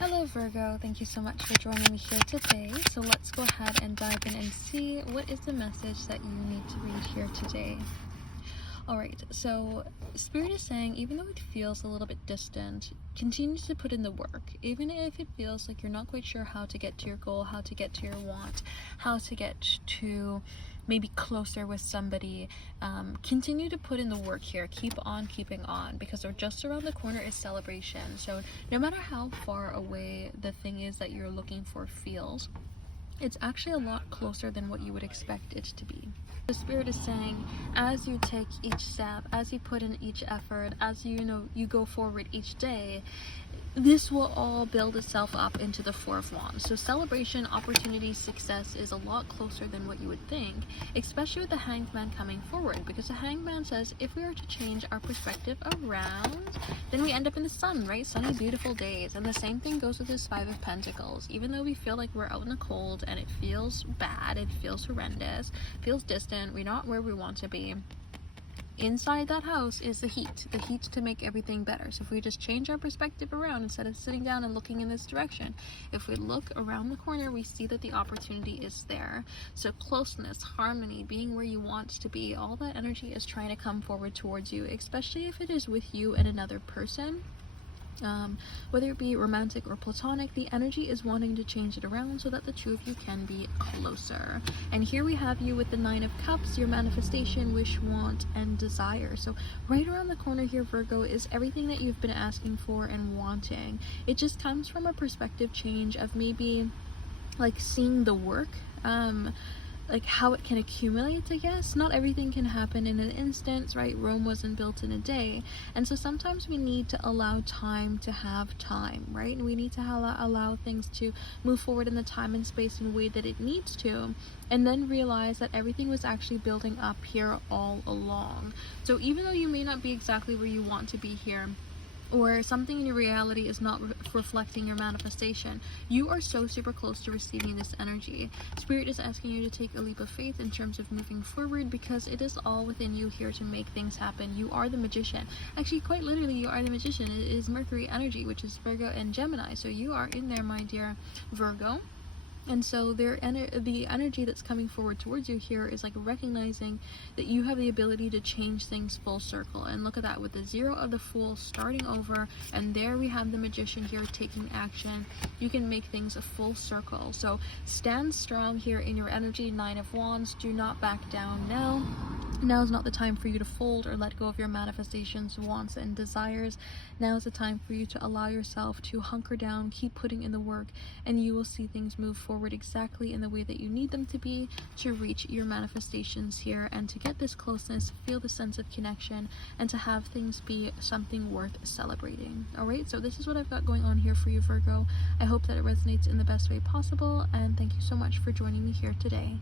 Hello Virgo, thank you so much for joining me here today. So let's go ahead and dive in and see what is the message that you need to read here today. Alright, so Spirit is saying, even though it feels a little bit distant, continue to put in the work. Even if it feels like you're not quite sure how to get to your goal, how to get to your want, how to get to maybe closer with somebody, continue to put in the work here. Keep on keeping on, because just around the corner is celebration. So no matter how far away the thing is that you're looking for feels, it's actually a lot closer than what you would expect it to be. The Spirit is saying, as you take each step, as you put in each effort, as you go forward each day, this will all build itself up into the Four of Wands. So celebration, opportunity, success is a lot closer than what you would think, especially with the Hanged Man coming forward, because the Hanged Man says if we are to change our perspective around, then we end up in the sun, right? Sunny, beautiful days. And the same thing goes with this Five of Pentacles. Even though we feel like we're out in the cold and it feels bad, it feels horrendous, feels distant, we're not where we want to be, inside that house is the heat to make everything better. So if we just change our perspective around, instead of sitting down and looking in this direction, if we look around the corner, we see that the opportunity is there. So closeness, harmony, being where you want to be, all that energy is trying to come forward towards you, especially if it is with you and another person. Whether it be romantic or platonic, the energy is wanting to change it around so that the two of you can be closer. And here we have you with the Nine of Cups, your manifestation, wish, want, and desire. So right around the corner here, Virgo, is everything that you've been asking for and wanting. It just comes from a perspective change of maybe like seeing the work, like how it can accumulate, I guess. Not everything can happen in an instant, right? Rome wasn't built in a day. And so sometimes we need to allow time to have time, right? And we need to allow things to move forward in the time and space in a way that it needs to, and then realize that everything was actually building up here all along. So even though you may not be exactly where you want to be here, or something in your reality is not reflecting your manifestation, you are so super close to receiving this energy. Spirit is asking you to take a leap of faith in terms of moving forward, because it is all within you here to make things happen. You are the magician. Actually, quite literally, you are the magician. It is Mercury energy, which is Virgo and Gemini. So you are in there, my dear Virgo. And so the energy that's coming forward towards you here is like recognizing that you have the ability to change things full circle. And look at that, with the Zero of the Fool starting over, and there we have the Magician here taking action. You can make things a full circle. So stand strong here in your energy. Nine of Wands, do not back down now. Now is not the time for you to fold or let go of your manifestations, wants, and desires. Now is the time for you to allow yourself to hunker down, keep putting in the work, and you will see things move forward exactly in the way that you need them to be to reach your manifestations here, and to get this closeness, feel the sense of connection, and to have things be something worth celebrating. Alright, so this is what I've got going on here for you, Virgo. I hope that it resonates in the best way possible, and thank you so much for joining me here today.